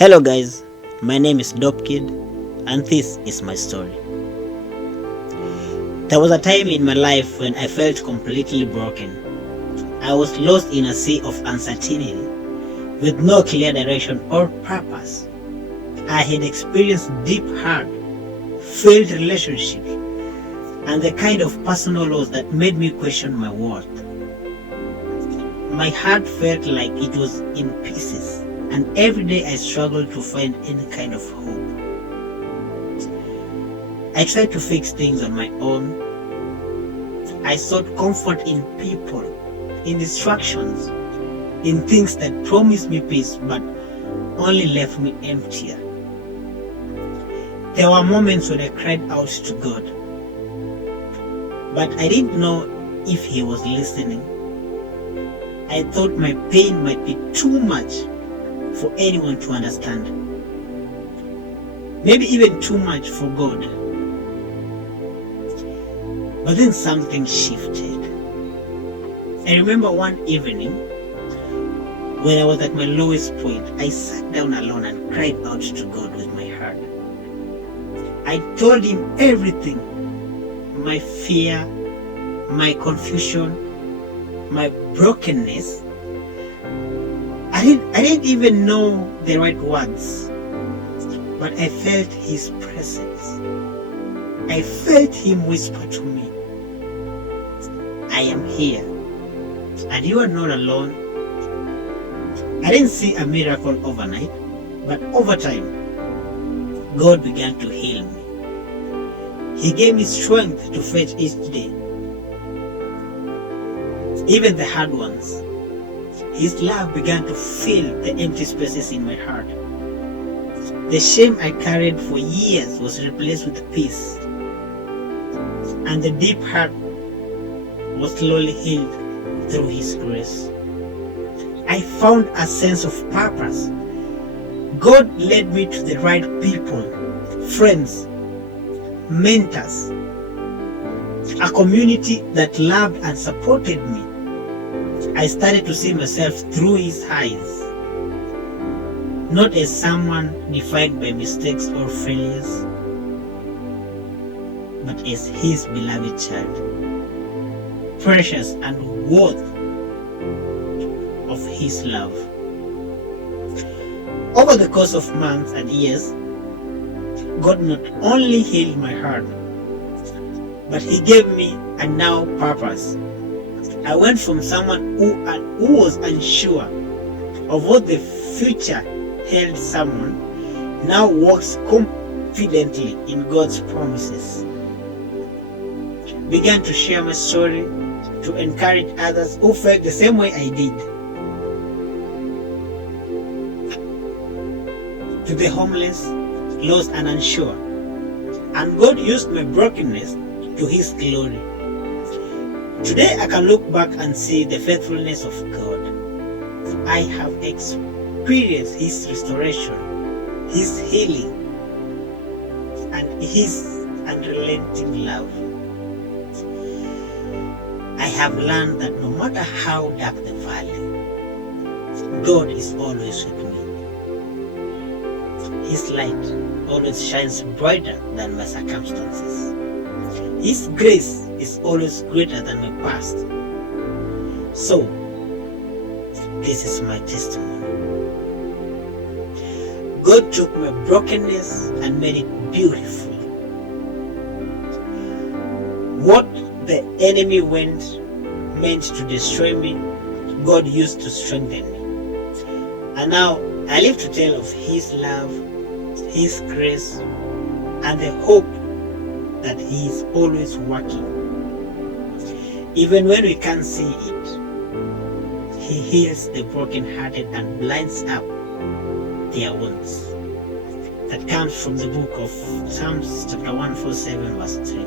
Hello guys, my name is Dope Kid and this is my story. There was a time in my life when I felt completely broken. I was lost in a sea of uncertainty with no clear direction or purpose. I had experienced deep hurt, failed relationships, and the kind of personal loss that made me question my worth. My heart felt like it was in pieces, and every day I struggled to find any kind of hope. I tried to fix things on my own. I sought comfort in people, in distractions, in things that promised me peace but only left me emptier. There were moments when I cried out to God, but I didn't know if He was listening. I thought my pain might be too much for anyone to understand. Maybe even too much for God. But then something shifted. I remember one evening when I was at my lowest point, I sat down alone and cried out to God with my heart. I told Him everything, my fear, my confusion, my brokenness. I didn't even know the right words, but I felt His presence. I felt Him whisper to me, I am here, and you are not alone. I didn't see a miracle overnight, but over time, God began to heal me. He gave me strength to face each day, even the hard ones. His love began to fill the empty spaces in my heart. The shame I carried for years was replaced with peace, and the deep hurt was slowly healed through His grace. I found a sense of purpose. God led me to the right people, friends, mentors, a community that loved and supported me. I started to see myself through His eyes, not as someone defined by mistakes or failures, but as His beloved child, precious and worth of His love. Over the course of months and years, God not only healed my heart, but He gave me a now purpose. I went from someone who was unsure of what the future held, someone now walks confidently in God's promises. Began to share my story, to encourage others who felt the same way I did. To the homeless, lost and unsure. And God used my brokenness to His glory. Today I can look back and see the faithfulness of God. I have experienced His restoration, His healing, and His unrelenting love. I have learned that no matter how dark the valley, God is always with me. His light always shines brighter than my circumstances. His grace is always greater than my past. So, this is my testimony. God took my brokenness and made it beautiful. What the enemy meant to destroy me, God used to strengthen me. And now I live to tell of His love, His grace, and the hope that He is always working. Even when we can't see it, He heals the brokenhearted and blinds up their wounds. That comes from the book of Psalms chapter 147 verse 3.